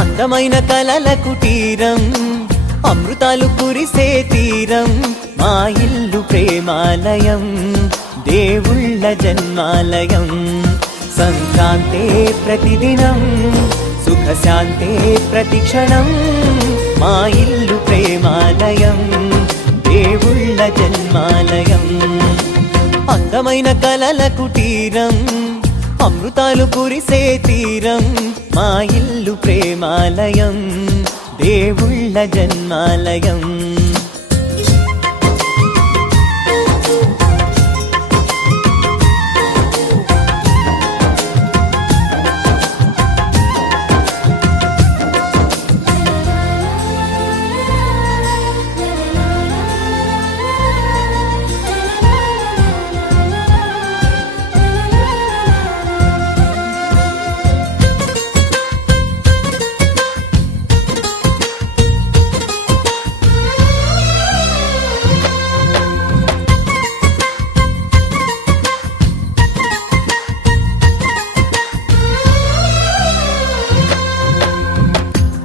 అందమైన కలల కుటీరం, అమృతాలు కురిసే తీరం, మా ఇల్లు ప్రేమాలయం, దేవుళ్ళ జన్మాలయం. సంక్రాంతే ప్రతిదినం, సుఖశాంతే ప్రతిక్షణం, మా ఇల్లు ప్రేమాలయం, దేవుళ్ళ జన్మాలయం. అందమైన కలల కుటీరం, అమృతాలు కురిసే తీరం, మా ఇల్లు ప్రేమాలయం, దేవుళ్ళ జన్మాలయం.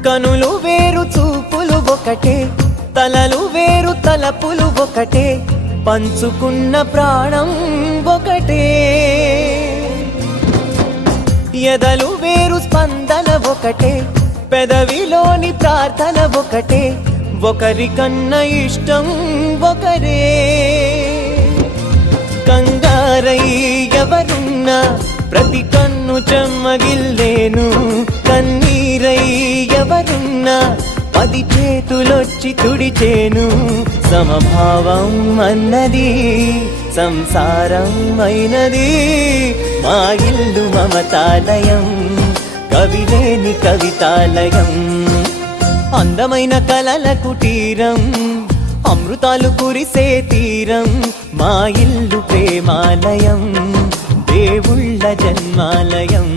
కనులు వేరు చూపులు ఒకటే, తలలు వేరు తలపులు ఒకటే, పంచుకున్న ప్రాణం ఒకటే. ఎదలు వేరు స్పందన ఒకటే, పెదవిలోని ప్రార్థన ఒకటే, ఒకరికన్నా ఇష్టం ఒకరే. కంగారై ఎవరున్నా ప్రతి కన్ను చెమ్మగిల్లేను, కన్నీరై ఎవరున్నా 10 చేతులొచ్చి తుడిచేను. సమభావం అన్నది సంసారం అయినది, మా ఇల్లు మమతాలయం, కవిలేని కవితాలయం. అందమైన కలల కుటీరం, అమృతాలు కురిసే తీరం, మా ఇల్లు ప్రేమాలయం, దేవుళ్ళ జన్మాలయం.